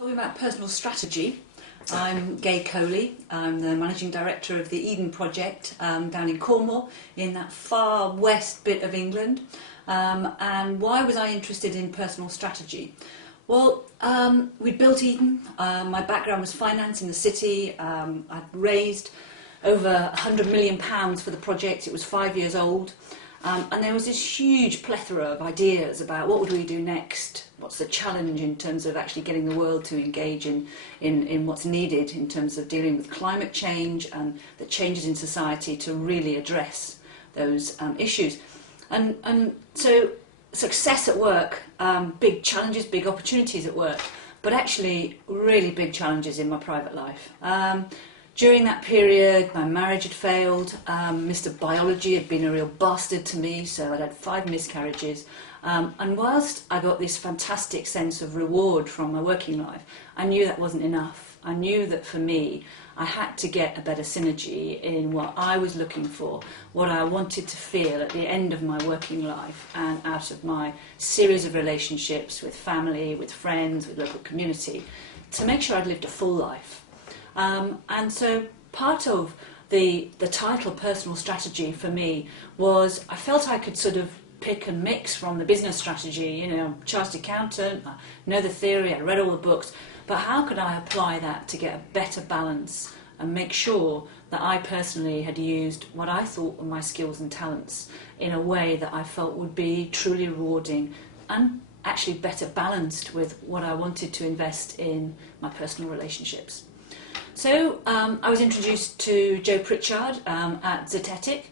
Talking about personal strategy, I'm Gaynor Coley. I'm the Managing Director of the Eden Project down in Cornwall, in that far west bit of England. And why was I interested in personal strategy? Well, we built Eden. My background was finance in the city. I'd raised over £100 million for the project. It was 5 years old. And there was this huge plethora of ideas about what would we do next, what's the challenge in terms of actually getting the world to engage in what's needed in terms of dealing with climate change and the changes in society to really address those issues. And so success at work, big challenges, big opportunities at work, but actually really big challenges in my private life. During that period, my marriage had failed. Mr. Biology had been a real bastard to me, so I'd had 5 miscarriages. And whilst I got this fantastic sense of reward from my working life, I knew that wasn't enough. I knew that for me, I had to get a better synergy in what I was looking for, what I wanted to feel at the end of my working life and out of my series of relationships with family, with friends, with local community, to make sure I'd lived a full life. And so part of the title personal strategy for me was I felt I could sort of pick and mix from the business strategy. You know, I'm a chartered accountant, I know the theory, I read all the books, but how could I apply that to get a better balance and make sure that I personally had used what I thought were my skills and talents in a way that I felt would be truly rewarding and actually better balanced with what I wanted to invest in my personal relationships. So I was introduced to Joe Pritchard at Zetetic,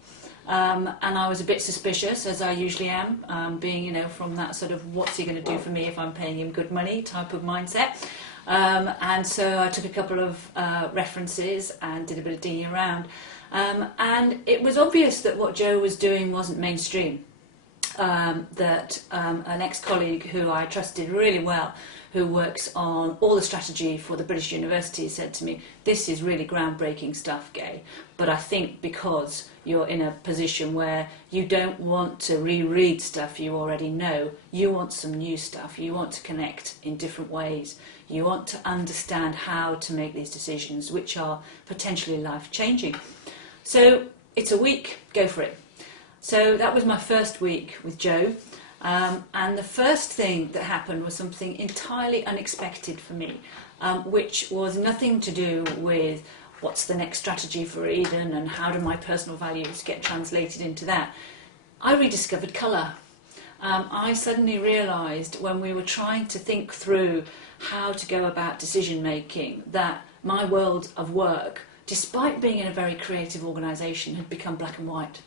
and I was a bit suspicious, as I usually am, being, you know, from that sort of what's he going to do for me if I'm paying him good money type of mindset. And so I took a couple of references and did a bit of digging around. And it was obvious that what Joe was doing wasn't mainstream. That an ex-colleague who I trusted really well, who works on all the strategy for the British University, said to me, this is really groundbreaking stuff, Gay, but I think because you're in a position where you don't want to reread stuff you already know, you want some new stuff, you want to connect in different ways, you want to understand how to make these decisions which are potentially life-changing. So it's a week, go for it. So that was my first week with Joe, and the first thing that happened was something entirely unexpected for me, which was nothing to do with what's the next strategy for Eden and how do my personal values get translated into that. I rediscovered colour. I suddenly realised when we were trying to think through how to go about decision making that my world of work, despite being in a very creative organisation, had become black and white.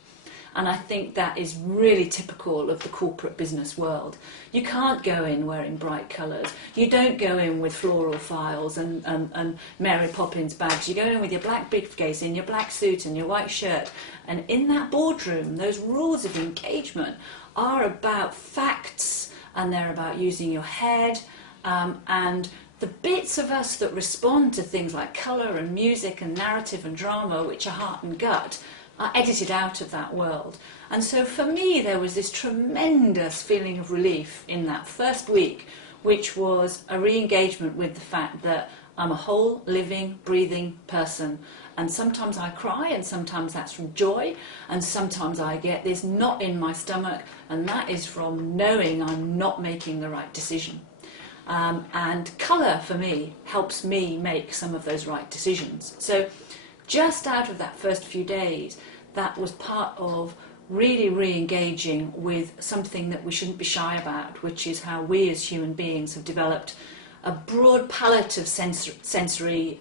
And I think that is really typical of the corporate business world. You can't go in wearing bright colours. You don't go in with floral files and Mary Poppins bags. You go in with your black briefcase in your black suit and your white shirt. And in that boardroom, those rules of engagement are about facts and they're about using your head. And the bits of us that respond to things like colour and music and narrative and drama, which are heart and gut, are edited out of that world. And so for me there was this tremendous feeling of relief in that first week, which was a re-engagement with the fact that I'm a whole, living, breathing person. And sometimes I cry, and sometimes that's from joy, and sometimes I get this knot in my stomach, and that is from knowing I'm not making the right decision. And colour for me helps me make some of those right decisions. So just out of that first few days, that was part of really re-engaging with something that we shouldn't be shy about, which is how we as human beings have developed a broad palette of sensory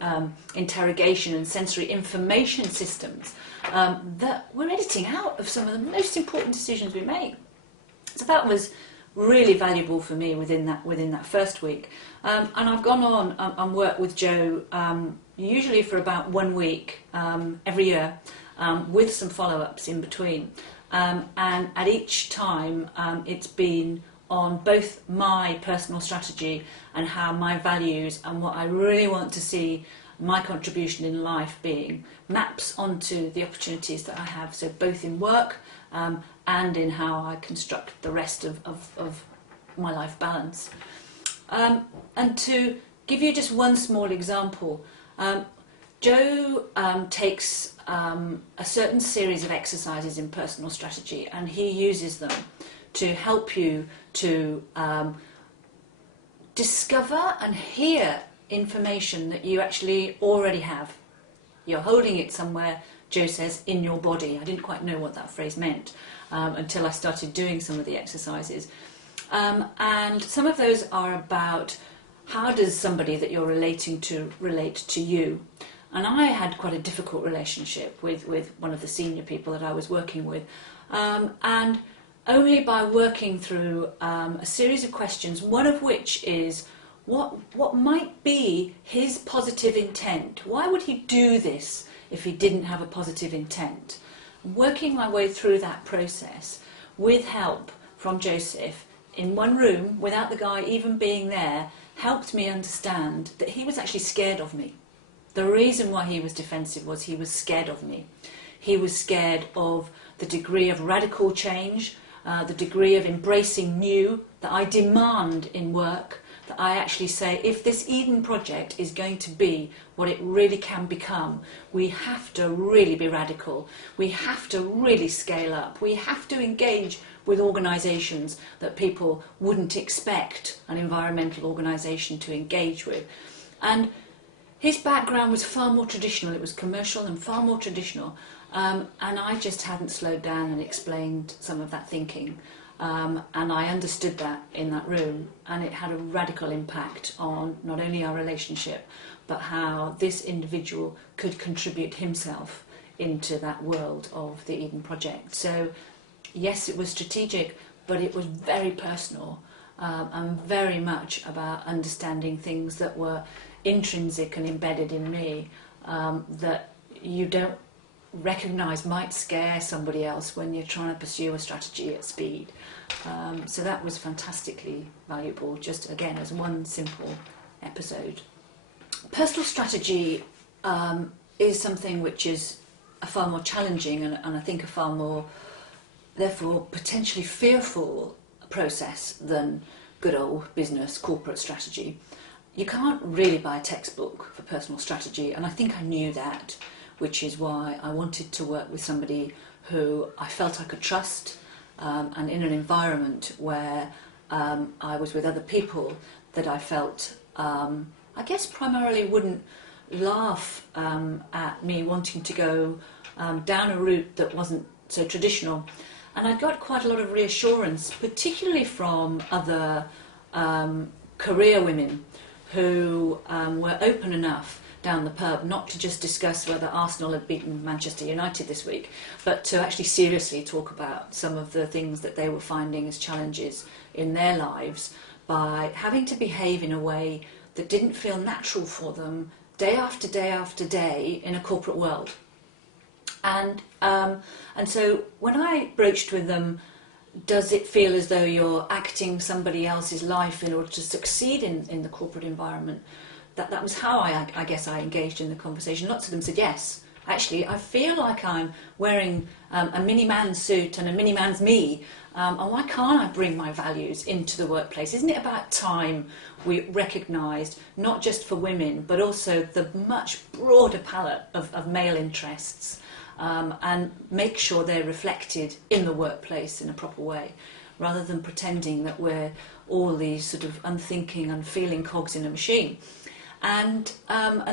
interrogation and sensory information systems that we're editing out of some of the most important decisions we make. So that was really valuable for me within that first week. And I've gone on and worked with Joe usually for about 1 week every year, with some follow-ups in between. And at each time it's been on both my personal strategy and how my values and what I really want to see my contribution in life being maps onto the opportunities that I have, so both in work and in how I construct the rest of my life balance. And to give you just one small example. Joe takes a certain series of exercises in personal strategy, and he uses them to help you to discover and hear information that you actually already have. You're holding it somewhere, Joe says, in your body. I didn't quite know what that phrase meant until I started doing some of the exercises. And some of those are about how does somebody that you're relating to relate to you. And I had quite a difficult relationship with one of the senior people that I was working with. And only by working through a series of questions, one of which is, what might be his positive intent? Why would he do this if he didn't have a positive intent? Working my way through that process with help from Joseph in one room, without the guy even being there, helped me understand that he was actually scared of me. The reason why he was defensive was he was scared of me. He was scared of the degree of radical change, the degree of embracing new that I demand in work, that I actually say, if this Eden project is going to be what it really can become, we have to really be radical. We have to really scale up. We have to engage with organisations that people wouldn't expect an environmental organisation to engage with. And his background was far more traditional. It was commercial and far more traditional. And I just hadn't slowed down and explained some of that thinking. And I understood that in that room, and it had a radical impact on not only our relationship, but how this individual could contribute himself into that world of the Eden Project. So yes, it was strategic, but it was very personal, and very much about understanding things that were intrinsic and embedded in me, that you don't recognise might scare somebody else when you're trying to pursue a strategy at speed. So that was fantastically valuable, just again as one simple episode. Personal strategy is something which is a far more challenging and I think a far more, therefore, potentially fearful process than good old business corporate strategy. You can't really buy a textbook for personal strategy, and I think I knew that, which is why I wanted to work with somebody who I felt I could trust, and in an environment where I was with other people that I felt, I guess primarily wouldn't laugh at me wanting to go down a route that wasn't so traditional. And I got quite a lot of reassurance, particularly from other career women who were open enough down the pub not to just discuss whether Arsenal had beaten Manchester United this week, but to actually seriously talk about some of the things that they were finding as challenges in their lives by having to behave in a way that didn't feel natural for them day after day after day in a corporate world. And so when I broached with them, does it feel as though you're acting somebody else's life in order to succeed in the corporate environment? That was how I guess I engaged in the conversation. Lots of them said yes. Actually, I feel like I'm wearing a mini-man suit and a mini-man's me, and why can't I bring my values into the workplace? Isn't it about time we recognised, not just for women, but also the much broader palette of male interests, and make sure they're reflected in the workplace in a proper way, rather than pretending that we're all these sort of unthinking, unfeeling cogs in a machine. And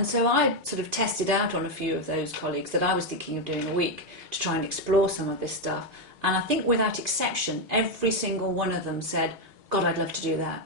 so I sort of tested out on a few of those colleagues that I was thinking of doing a week to try and explore some of this stuff. And I think without exception, every single one of them said, God, I'd love to do that.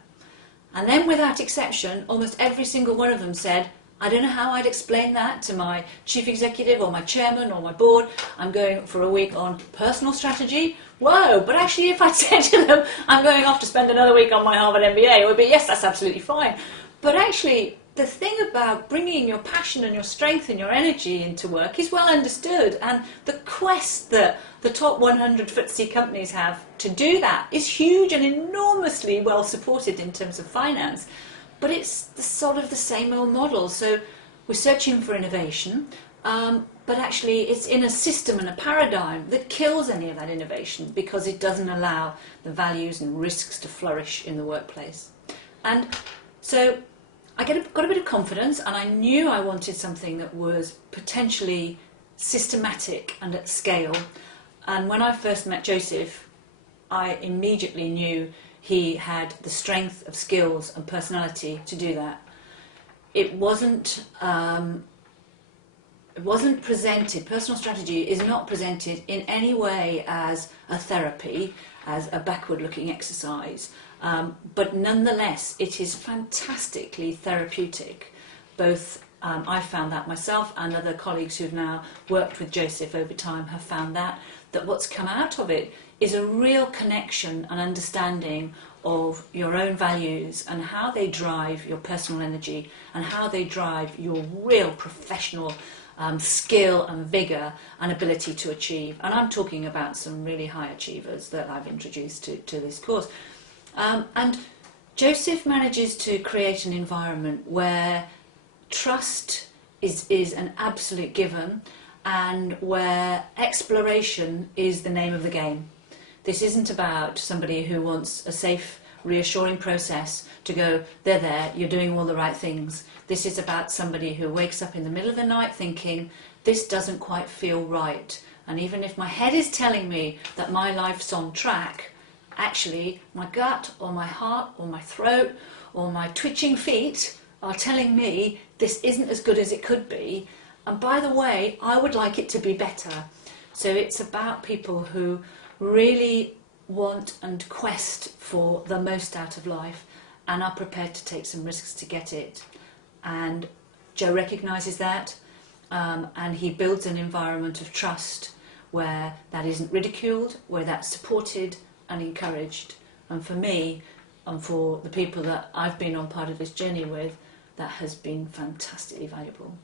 And then without exception, almost every single one of them said, I don't know how I'd explain that to my chief executive or my chairman or my board. I'm going for a week on personal strategy. Whoa, but actually if I said to them, I'm going off to spend another week on my Harvard MBA, it would be, yes, that's absolutely fine. But actually, the thing about bringing your passion and your strength and your energy into work is well understood, and the quest that the top 100 FTSE companies have to do that is huge and enormously well supported in terms of finance. But it's sort of the same old model. So we're searching for innovation, but actually it's in a system and a paradigm that kills any of that innovation because it doesn't allow the values and risks to flourish in the workplace. And so got a bit of confidence, and I knew I wanted something that was potentially systematic and at scale. And when I first met Joseph, I immediately knew he had the strength of skills and personality to do that. It wasn't presented, personal strategy is not presented in any way as a therapy, as a backward-looking exercise, but nonetheless it is fantastically therapeutic. Both I found that myself, and other colleagues who've now worked with Joseph over time have found that what's come out of it is a real connection and understanding of your own values and how they drive your personal energy and how they drive your real professional skill and vigour and ability to achieve. And I'm talking about some really high achievers that I've introduced to this course. And Joseph manages to create an environment where trust is an absolute given, and where exploration is the name of the game. This isn't about somebody who wants a safe, reassuring process to go, there, you're doing all the right things. This is about somebody who wakes up in the middle of the night thinking, this doesn't quite feel right. And even if my head is telling me that my life's on track, actually my gut or my heart or my throat or my twitching feet are telling me this isn't as good as it could be. And by the way, I would like it to be better. So it's about people who really want and quest for the most out of life and are prepared to take some risks to get it. And Joe recognises that, and he builds an environment of trust where that isn't ridiculed, where that's supported and encouraged. And for me, and for the people that I've been on part of this journey with, that has been fantastically valuable.